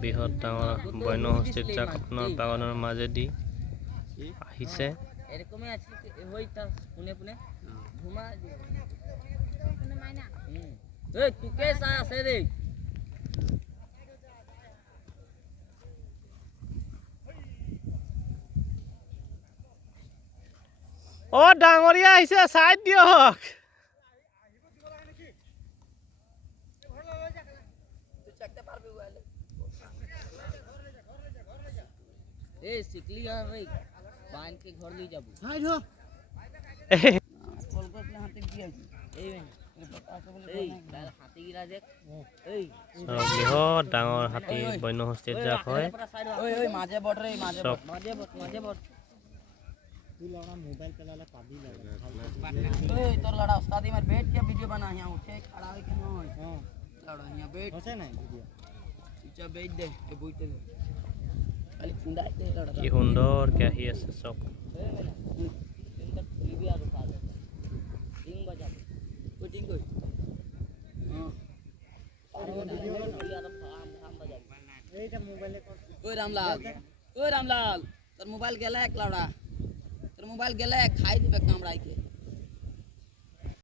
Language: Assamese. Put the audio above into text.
বৃহৎ ডাঙৰ বন্য হস্তীৰ জাকনৰ বাগানৰ মাজেদি আহিছে। এরকমই আছে ওই তা পুনে পুনে ঘুমা পুনে মাইনা এই তুই কেসা আছে রে ও ডাঙৰীয়া আহিছে চাই দিয়ক। ए सिकली यार रे बांध के घर ले जाबो हाय रो কলকাতা হাতে কি আছে এই এই তার হাতে গিরা দেখ এই বৃহৎ ডাঙৰ হাতী বন্য হস্তীৰ জাক হয়। ওই ওই মাঝে বট রে মাঝে বট মাঝে বট तू लड़ा मोबाइल चलाला पादी लड़ा ओए तोर लड़ा उस्तादी में बैठ के वीडियो बना यहां उठे खड़ा होके न हां लड़ा यहां बैठ होसे ना वीडियो चुपचाप बैठ दे के बोइते खाली कुंडा दे लड़ा কি সুন্দৰকে আহি আছে চক। টিভি আর উঠা দে টিং বাজা কোটিং কই हां আর ভিডিও আর ফাম বাজা এইটা মোবাইলে ওই রামলাল তোর মোবাইল গেলা এক লাউড়া তোর মোবাইল গেলা খাই দিবে কামড়াই के